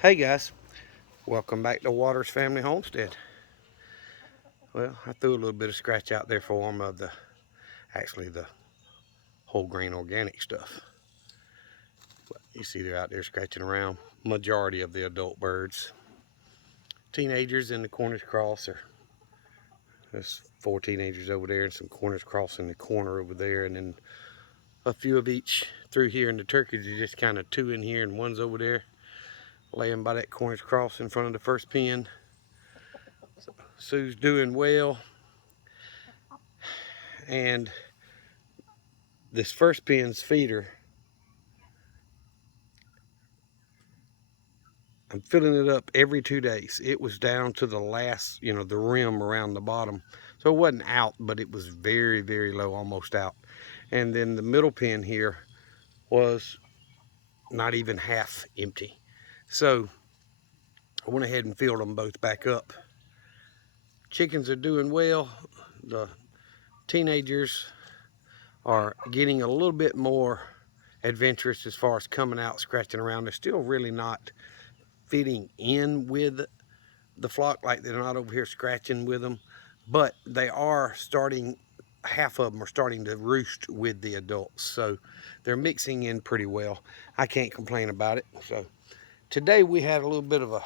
Hey guys, welcome back to Waters Family Homestead. Well, I threw a little bit of scratch out there for them of the whole grain organic stuff. But you see they're out there scratching around. Majority of the adult birds. Teenagers in the Cornish cross, or there's 4 teenagers over there and some Cornish cross in the corner over there, and then a few of each through here. And the turkeys are just kind of 2 in here and one's over there laying by that Cornish cross in front of the first pen. So Sue's doing well, and this first pen's feeder, I'm filling it up every 2 days. It was down to the last, the rim around the bottom. So it wasn't out, but it was very, very low, almost out. And then the middle pen here was not even half empty. So I went ahead and filled them both back up. Chickens are doing well. The teenagers are getting a little bit more adventurous as far as coming out, scratching around. They're still really not fitting in with the flock, like they're not over here scratching with them, but they are starting, half of them are starting to roost with the adults, so they're mixing in pretty well. I can't complain about it. So today we had a little bit of a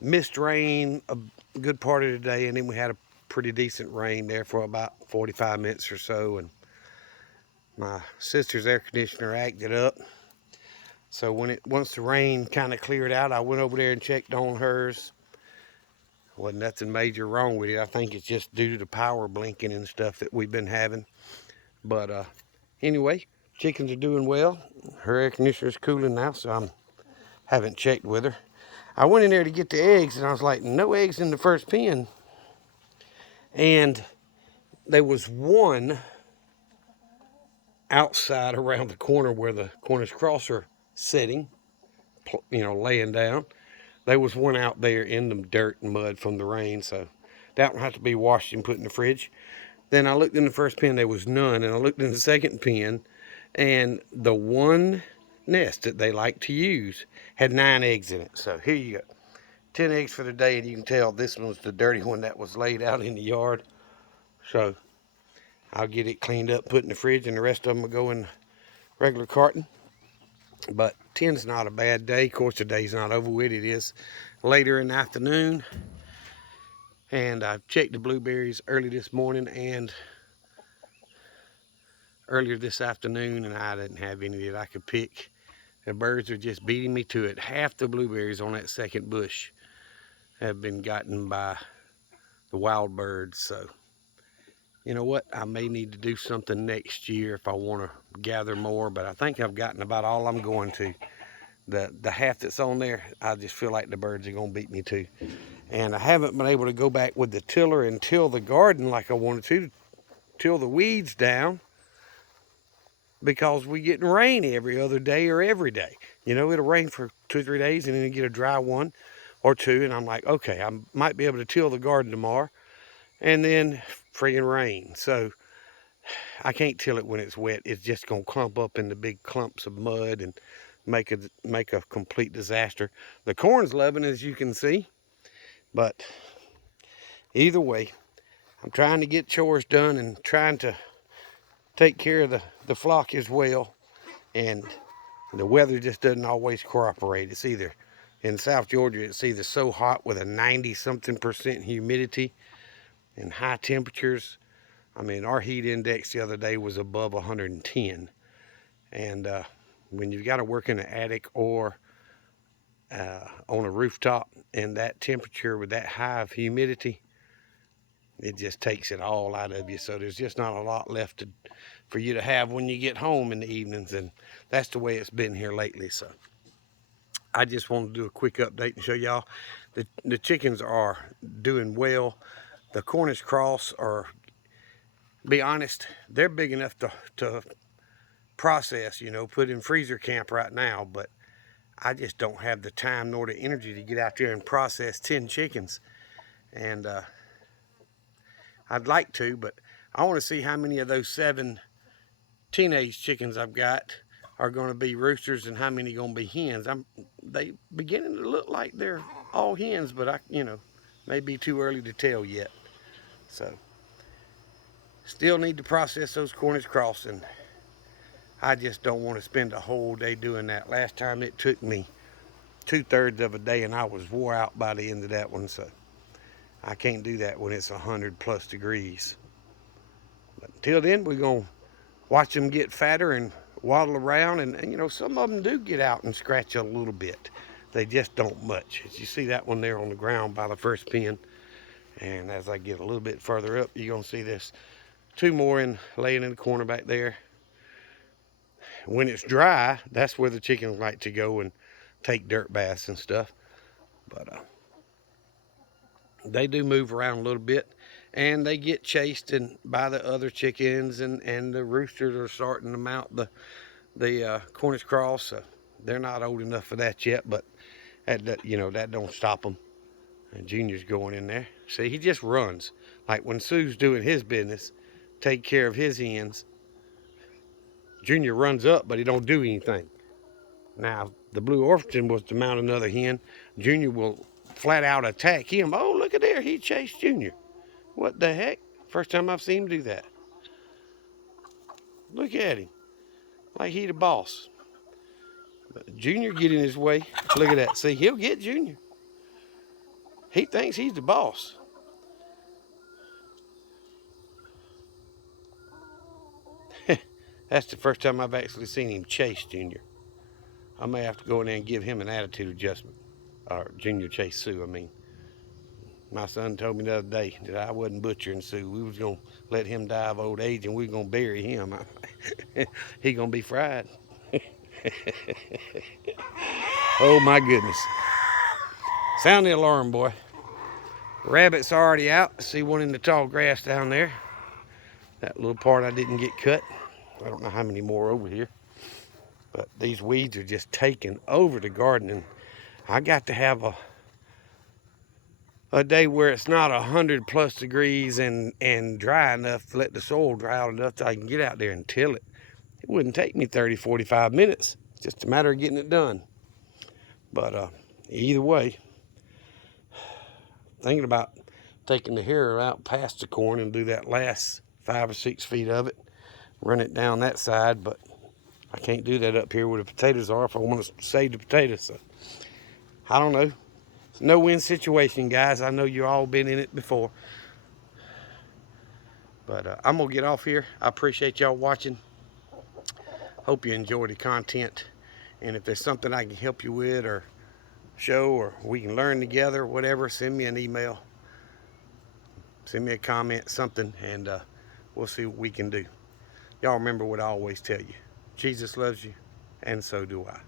missed rain a good part of the day, and then we had a pretty decent rain there for about 45 minutes or so, and my sister's air conditioner acted up. So once the rain kind of cleared out, I went over there and checked on hers. Wasn't nothing major wrong with it. I think it's just due to the power blinking and stuff that we've been having. But anyway, chickens are doing well. Her air conditioner is cooling now, so I haven't checked with her. I went in there to get the eggs, and I was like, no eggs in the first pen. And there was one outside around the corner where the Cornish cross are sitting, laying down. There was one out there in the dirt and mud from the rain, so that one had to be washed and put in the fridge. Then I looked in the first pen, there was none, and I looked in the second pen, and the one nest that they like to use had 9 eggs in it. So here you go, 10 eggs for the day, and you can tell this one was the dirty one that was laid out in the yard. So I'll get it cleaned up, put in the fridge, and the rest of them will go in regular carton. But 10's not a bad day. Of course, the day's not over with. It is later in the afternoon, and I've checked the blueberries early this morning and earlier this afternoon, and I didn't have any that I could pick. The birds are just beating me to it. Half the blueberries on that second bush have been gotten by the wild birds. So you know what, I may need to do something next year if I want to gather more, but I think I've gotten about all I'm going to. The half that's on there, I just feel like the birds are going to beat me to. And I haven't been able to go back with the tiller and till the garden like I wanted to till the weeds down, because we getting rain every other day or every day. It'll rain for 2 or 3 days, and then you get a dry one or two, and I'm like, okay, I might be able to till the garden tomorrow, and then friggin' rain. So I can't till it when it's wet. It's just gonna clump up into big clumps of mud and make a complete disaster. The corn's loving, as you can see, but either way, I'm trying to get chores done and trying to take care of the flock as well. And the weather just doesn't always cooperate. It's either, in South Georgia, it's either so hot with a 90-something% humidity and high temperatures. I mean, our heat index the other day was above 110. And when you've got to work in an attic or on a rooftop and that temperature with that high of humidity, it just takes it all out of you. So there's just not a lot left for you to have when you get home in the evenings. And that's the way it's been here lately. So I just wanted to do a quick update and show y'all the chickens are doing well. The Cornish cross are, be honest, they're big enough to process, put in freezer camp right now, but I just don't have the time nor the energy to get out there and process 10 chickens. And I'd like to, but I want to see how many of those 7 teenage chickens I've got are going to be roosters and how many going to be hens. They beginning to look like they're all hens, but may be too early to tell yet. So still need to process those Cornish crossing. I just don't want to spend a whole day doing that. Last time it took me 2/3 of a day and I was wore out by the end of that one. So I can't do that when it's 100+ degrees. But until then, we're going to watch them get fatter and waddle around. And some of them do get out and scratch a little bit. They just don't much. As you see that one there on the ground by the first pen. And as I get a little bit further up, you're going to see this 2 more laying in the corner back there. When it's dry, that's where the chickens like to go and take dirt baths and stuff. But they do move around a little bit, and they get chased by the other chickens, and the roosters are starting to mount the Cornish cross. So they're not old enough for that yet, but that don't stop them. And Junior's going in there. See, he just runs. Like when Sue's doing his business, take care of his hens, Junior runs up, but he don't do anything. Now, the Blue Orpington was to mount another hen. Junior will flat out attack him. Oh, look at there. He chased Junior. What the heck? First time I've seen him do that. Look at him. Like he the boss. But Junior get in his way. Look at that. See, he'll get Junior. He thinks he's the boss. That's the first time I've actually seen him chase Junior. I may have to go in there and give him an attitude adjustment. Or Junior chase Sue, I mean. My son told me the other day that I wasn't butchering Sue. We was going to let him die of old age and we were going to bury him. He going to be fried. Oh my goodness. Sound the alarm, boy. Rabbit's already out. See one in the tall grass down there. That little part I didn't get cut. I don't know how many more over here. But these weeds are just taking over the garden. And I got to have a day where it's not 100+ degrees and dry enough to let the soil dry out enough so I can get out there and till it. It wouldn't take me 30-45 minutes. It's just a matter of getting it done. But either way, thinking about taking the harrow out past the corn and do that last 5 or 6 feet of it, run it down that side, but I can't do that up here where the potatoes are if I want to save the potatoes. So I don't know. It's a no-win situation, guys. I know you've all been in it before. But I'm going to get off here. I appreciate y'all watching. Hope you enjoy the content. And if there's something I can help you with or show or we can learn together, whatever, send me an email. Send me a comment, something, and we'll see what we can do. Y'all remember what I always tell you. Jesus loves you, and so do I.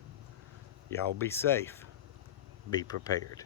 Y'all be safe. Be prepared.